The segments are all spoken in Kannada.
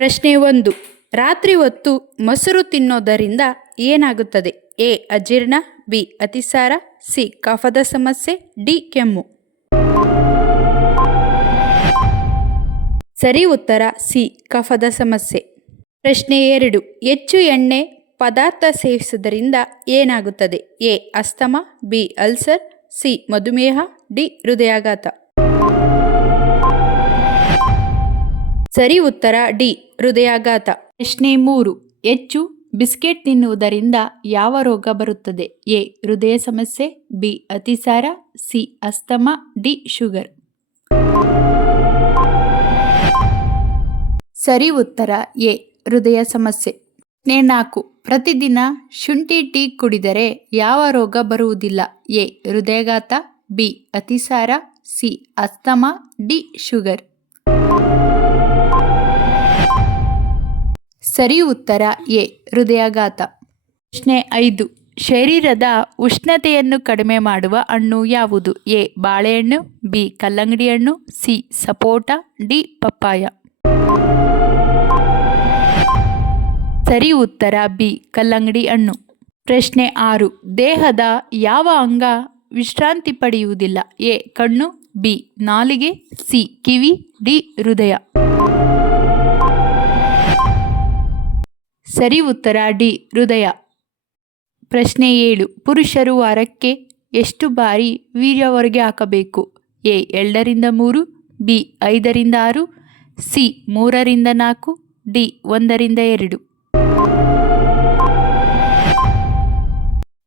ಪ್ರಶ್ನೆ 1. ರಾತ್ರಿ ಹೊತ್ತು ಮೊಸರು ತಿನ್ನೋದರಿಂದ ಏನಾಗುತ್ತದೆ? ಎ. ಅಜೀರ್ಣ, ಬಿ. ಅತಿಸಾರ, ಸಿ. ಕಫದ ಸಮಸ್ಯೆ, ಡಿ. ಕೆಮ್ಮು. ಸರಿ ಉತ್ತರ ಸಿ. ಕಫದ ಸಮಸ್ಯೆ. ಪ್ರಶ್ನೆ 2. ಹೆಚ್ಚು ಎಣ್ಣೆ ಪದಾರ್ಥ ಸೇವಿಸುವುದರಿಂದ ಏನಾಗುತ್ತದೆ? A. Asthma, B. Ulcer, C. ಮಧುಮೇಹ, ಡಿ. ಹೃದಯಾಘಾತ. ಸರಿ ಉತ್ತರ ಡಿ. ಹೃದಯಾಘಾತ. ಪ್ರಶ್ನೆ 3. ಹೆಚ್ಚು ಬಿಸ್ಕೆಟ್ ತಿನ್ನುವುದರಿಂದ ಯಾವ ರೋಗ ಬರುತ್ತದೆ? ಎ. ಹೃದಯ ಸಮಸ್ಯೆ, ಬಿ. ಅತಿಸಾರ, ಸಿ. Asthma, D. ಶುಗರ್. ಸರಿ ಉತ್ತರ ಎ. ಹೃದಯ ಸಮಸ್ಯೆ. ಪ್ರಶ್ನೆ 4. ಪ್ರತಿದಿನ ಶುಂಠಿ ಟೀ ಕುಡಿದರೆ ಯಾವ ರೋಗ ಬರುವುದಿಲ್ಲ? ಎ. ಹೃದಯಾಘಾತ, ಬಿ. ಅತಿಸಾರ, ಸಿ. Asthma, D. ಶುಗರ್. ಸರಿ ಉತ್ತರ ಎ. ಹೃದಯಾಘಾತ. ಪ್ರಶ್ನೆ 5. ಶರೀರದ ಉಷ್ಣತೆಯನ್ನು ಕಡಿಮೆ ಮಾಡುವ ಹಣ್ಣು ಯಾವುದು? ಎ. ಬಾಳೆಹಣ್ಣು, ಬಿ. ಕಲ್ಲಂಗಡಿ ಹಣ್ಣು, ಸಿ. ಸಪೋಟ, ಡಿ. ಪಪ್ಪಾಯ. ಸರಿ ಉತ್ತರ ಬಿ. ಕಲ್ಲಂಗಡಿ ಹಣ್ಣು. ಪ್ರಶ್ನೆ 6. ದೇಹದ ಯಾವ ಅಂಗ ವಿಶ್ರಾಂತಿ ಪಡೆಯುವುದಿಲ್ಲ? ಎ. ಕಣ್ಣು, ಬಿ. ನಾಲಿಗೆ, ಸಿ. ಕಿವಿ, ಡಿ. ಹೃದಯ. ಸರಿ ಉತ್ತರ ಡಿ. ಹೃದಯ. ಪ್ರಶ್ನೆ 7. ಪುರುಷರು ವಾರಕ್ಕೆ ಎಷ್ಟು ಬಾರಿ ವೀರ್ಯ ಹೊರಗೆ ಹಾಕಬೇಕು? ಎ. 2 ರಿಂದ 3, ಬಿ. 5 ರಿಂದ 6, ಸಿ. 3 ರಿಂದ 4, ಡಿ. 1 ರಿಂದ 2.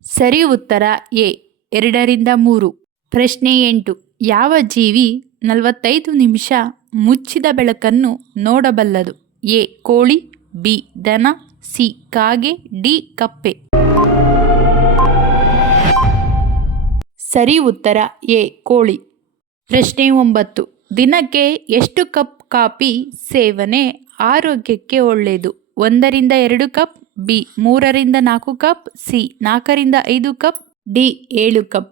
ಸರಿ ಉತ್ತರ ಎ. 2 ರಿಂದ 3. ಪ್ರಶ್ನೆ 8. ಯಾವ ಜೀವಿ 45 ನಿಮಿಷ ಮುಚ್ಚಿದ ಬೆಳಕನ್ನು ನೋಡಬಲ್ಲದು? ಎ. ಕೋಳಿ, ಬಿ. ದನ, ಸಿ. ಕಾಗೆ, ಡಿ. ಕಪ್ಪೆ. ಸರಿ ಉತ್ತರ ಎ. ಕೋಳಿ. ಪ್ರಶ್ನೆ 9. ದಿನಕ್ಕೆ ಎಷ್ಟು ಕಪ್ ಕಾಫಿ ಸೇವನೆ ಆರೋಗ್ಯಕ್ಕೆ ಒಳ್ಳೆಯದು? 1 ರಿಂದ 2 ಕಪ್, ಬಿ. 3 ರಿಂದ 4 ಕಪ್, ಸಿ. 4 ರಿಂದ 5 ಕಪ್, ಡಿ. 7 ಕಪ್.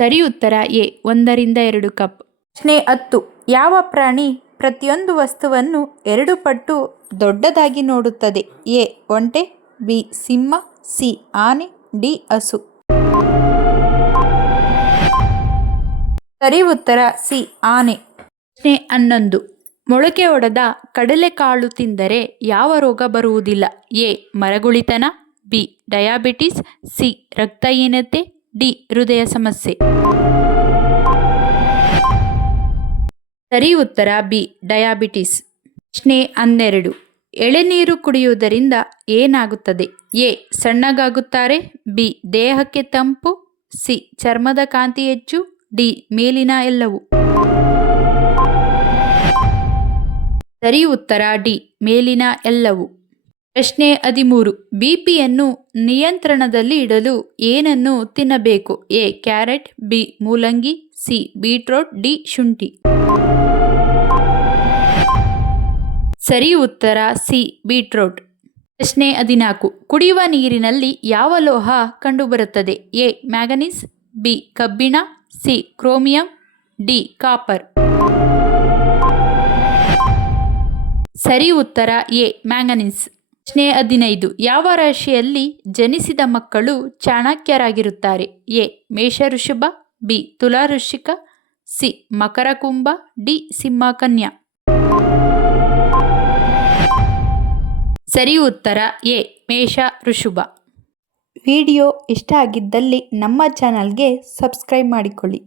ಸರಿ ಉತ್ತರ ಎ. 1 ರಿಂದ 2 ಕಪ್. ಪ್ರಶ್ನೆ 10. ಯಾವ ಪ್ರಾಣಿ ಪ್ರತಿಯೊಂದು ವಸ್ತುವನ್ನು 2 ಪಟ್ಟು ದೊಡ್ಡದಾಗಿ ನೋಡುತ್ತದೆ? ಎ. ಒಂಟೆ, ಬಿ. ಸಿಂಹ, ಸಿ. ಆನೆ, ಡಿ. ಹಸು. ಸರಿ ಉತ್ತರ ಸಿ. ಆನೆ. ಪ್ರಶ್ನೆ 11. ಮೊಳಕೆ ಒಡೆದ ಕಡಲೆಕಾಳು ತಿಂದರೆ ಯಾವ ರೋಗ ಬರುವುದಿಲ್ಲ? ಎ. ಮರಗುಳಿತನ, ಬಿ. Diabetes, C. ರಕ್ತಹೀನತೆ, ಡಿ. ಹೃದಯ ಸಮಸ್ಯೆ. ಸರಿ ಉತ್ತರ ಬಿ. ಡಯಾಬಿಟಿಸ್. ಪ್ರಶ್ನೆ 12. ಎಳೆನೀರು ಕುಡಿಯುವುದರಿಂದ ಏನಾಗುತ್ತದೆ? ಎ. ಸಣ್ಣಗಾಗುತ್ತಾರೆ, ಬಿ. ದೇಹಕ್ಕೆ ತಂಪು, ಸಿ. ಚರ್ಮದ ಕಾಂತಿ ಹೆಚ್ಚು, ಡಿ. ಮೇಲಿನ ಎಲ್ಲವೂ. ಸರಿ ಉತ್ತರ ಡಿ. ಮೇಲಿನ ಎಲ್ಲವೂ. ಪ್ರಶ್ನೆ 13. ಬಿಪಿಯನ್ನು ನಿಯಂತ್ರಣದಲ್ಲಿ ಇಡಲು ಏನನ್ನು ತಿನ್ನಬೇಕು? ಎ. Carrot, B. ಮೂಲಂಗಿ, ಸಿ. Beetroot, D. ಶುಂಠಿ. ಸರಿ ಉತ್ತರ ಸಿ. ಬೀಟ್ರೋಟ್. ಪ್ರಶ್ನೆ 14. ಕುಡಿಯುವ ನೀರಿನಲ್ಲಿ ಯಾವ ಲೋಹ ಕಂಡುಬರುತ್ತದೆ? ಎ. Manganese, B. ಕಬ್ಬಿಣ, ಸಿ. Chromium, D. ಕಾಪರ್. ಸರಿ ಉತ್ತರ ಎ. ಮ್ಯಾಂಗನೀಸ್. ಪ್ರಶ್ನೆ 15. ಯಾವ ರಾಶಿಯಲ್ಲಿ ಜನಿಸಿದ ಮಕ್ಕಳು ಚಾಣಕ್ಯರಾಗಿರುತ್ತಾರೆ? ಎ. ಮೇಷ ವೃಷಭ, ಬಿ. ತುಲಾ ವೃಶ್ಚಿಕ, ಸಿ. ಮಕರ ಕುಂಭ, ಡಿ. ಸಿಂಹ ಕನ್ಯಾ. ಸರಿ ಉತ್ತರ ಎ. ಮೇಷ ವೃಷಭ. ವಿಡಿಯೋ ಇಷ್ಟ ಆಗಿದ್ದಲ್ಲಿ ನಮ್ಮ ಚಾನಲ್ಗೆ ಸಬ್ಸ್ಕ್ರೈಬ್ ಮಾಡಿಕೊಳ್ಳಿ.